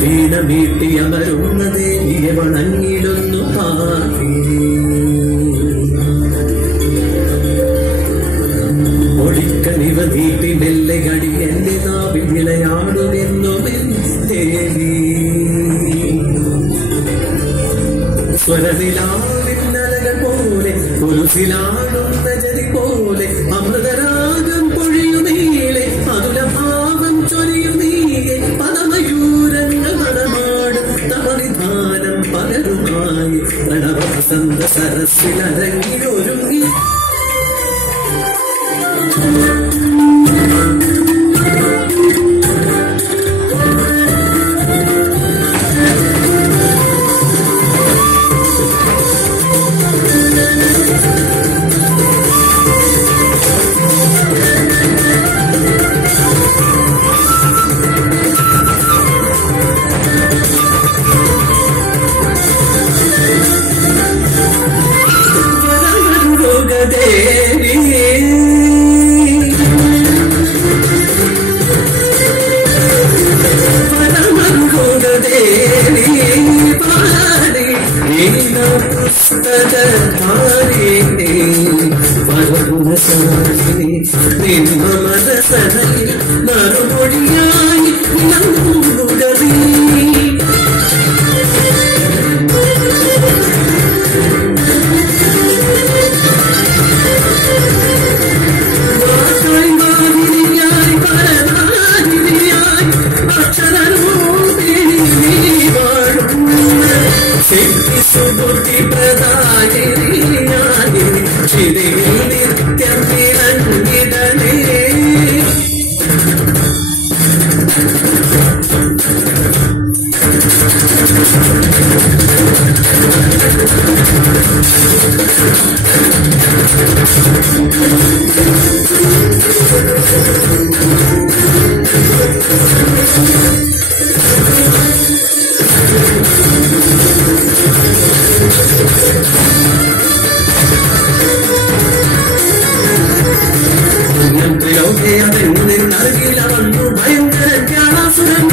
വീണ വീട്ടിയമരുന്ന ദേവിയെ വണങ്ങിടുന്നു ഒളിക്കനിവ നീട്ടി മെല്ലകടി എന്റെ നാവിൽ വിളയാടുമെന്നും ദേവി സ്വരനിലാവിന്നലകൾ പോലെ കുലുസിലാടുന്ന ജതി പോലെ അമൃതരാഗം പൊഴിയുമീലെ അതുലഭാവം ചൊരിയുമീലെ പദമയൂരങ്ങൾ നടമാടും തമനിധാനം പലരുമായി പ്രണവസന്ത സരസിലരങ്ങിലൊരുങ്ങി മറുമൊഴിയായി നിത്യം നിറഞ്ഞിടണേ ിലു ഭയങ്കര ജ്ഞാനാസുരൻ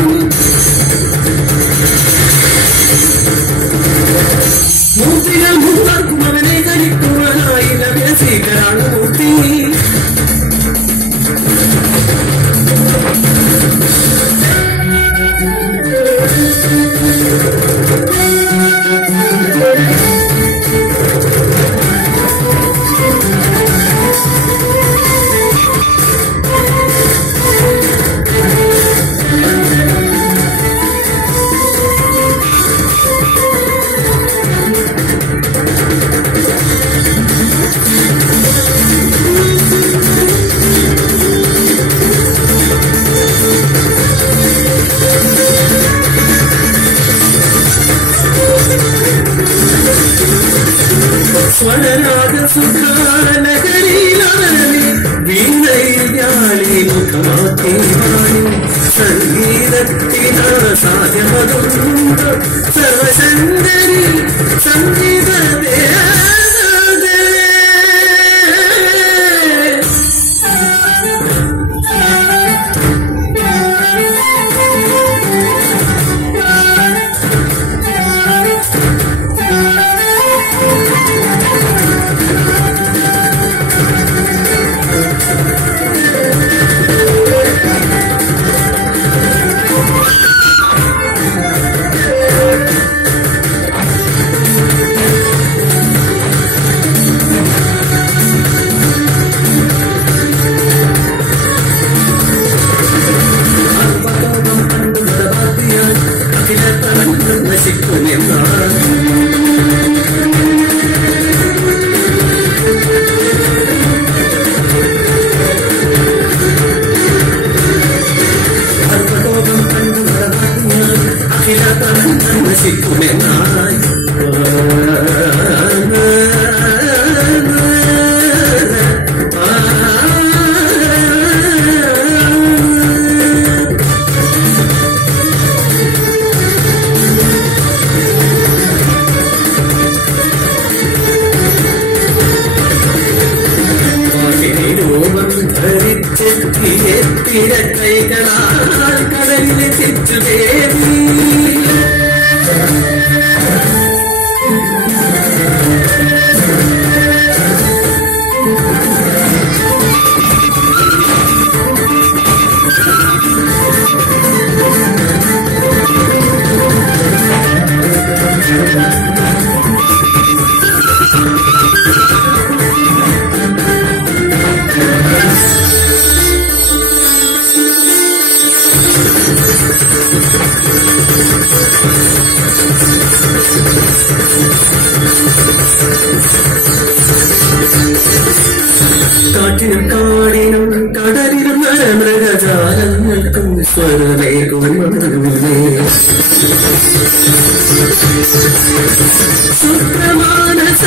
മൂർത്തികൾ മൂർക്കും അവനെ കരിക്കുവാനായില്ല വിരസീകരാണ് മൂർത്തി സ്വരരാഗ സുഖാനഗരിയിലാണി വീണയിൽ ഞാളി മുഖമാക്കി വാണി സംഗീതത്തിന സാധ്യമതുണ്ട് സർവശങ്കരി സംഗീത ഇരക്കൈകളാൽ കടലിനെ തെറ്റുവേദി കാട്ടിനും കാടിനും കടലിലും മൃഗജാലങ്ങൾക്കും സ്വരമേകുന്നേ സുപ്രമാനസ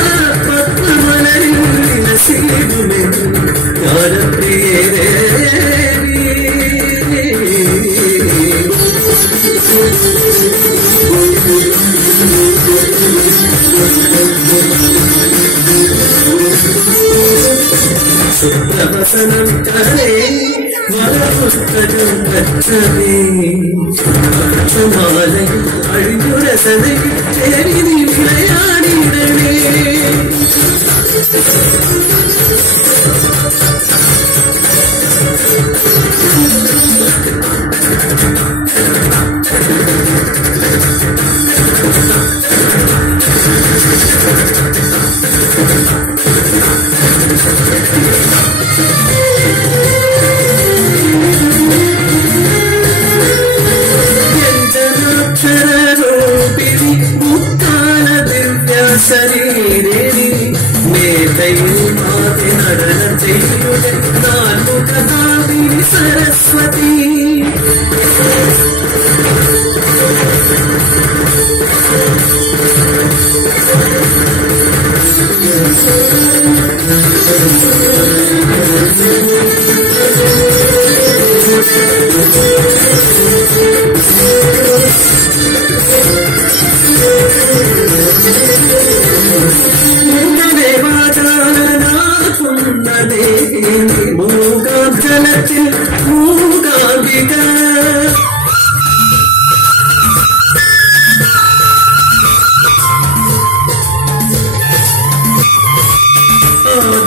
പത്മമലരിൽ നസീബുമേ ജ്ഞാനപ്രിയേ സുപ്രവസനം കരേ വരപുസ്തകം കച്ചമേ പക്ഷമാലയും അഴിഞ്ഞുരസനയിൽ ചേരി നീ വിളയാടിടണേ ശരീരേണി മേധയിൽ മാതി നടനം ചെയ്യുക നാൽമുഖനാവിനി സരസ്വതി മൂകാംജലത്തിൽ മൂകാംബിക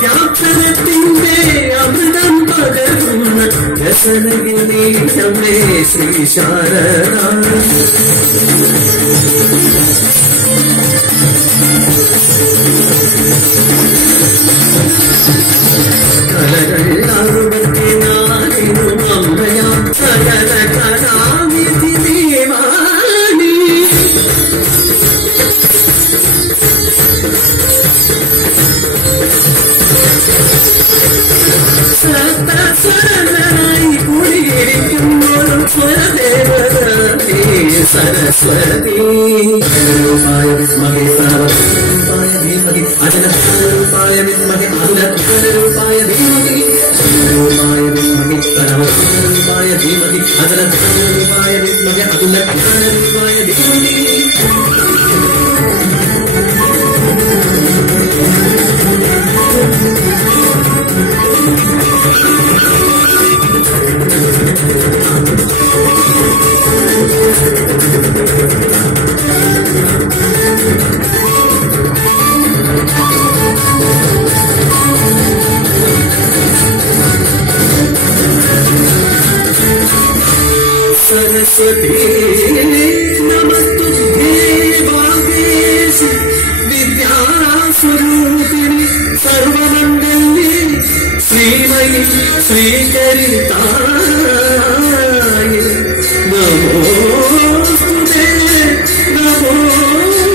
ആദ്യാക്ഷരത്തിന്റെ അമൃതം പകരുന്ന രസനഗിരീശമേ ശ്രീ ശാരദ കലകൾ 64 അമ്മയാം സകല കലാവിധി ദേവാനി സപ്തസ്വരനായി കുടിയിരിക്കുന്നൊരു സ്വരദേവതേ സരസ്വതി രൂപായ വിദ്മഹേ സർവരൂപായ ധീമഹി അജനസ്വരൂപായ വിദ്മഹേ അതുലരൂപായ ധീമഹി രൂപായ വിദ്മഹേ സർവരൂപായ ധീമഹി അജനസ്വരൂപായ വിദ്മഹേ അതുലരൂപായ ധീമഹി सरस्वती नमस्तुभ्ये वागेशि विद्यास्वरूपिणि सर्वमङ्गल्ये श्रीमयि श्रीकरिताय नमोस्तुते नमोस्तुते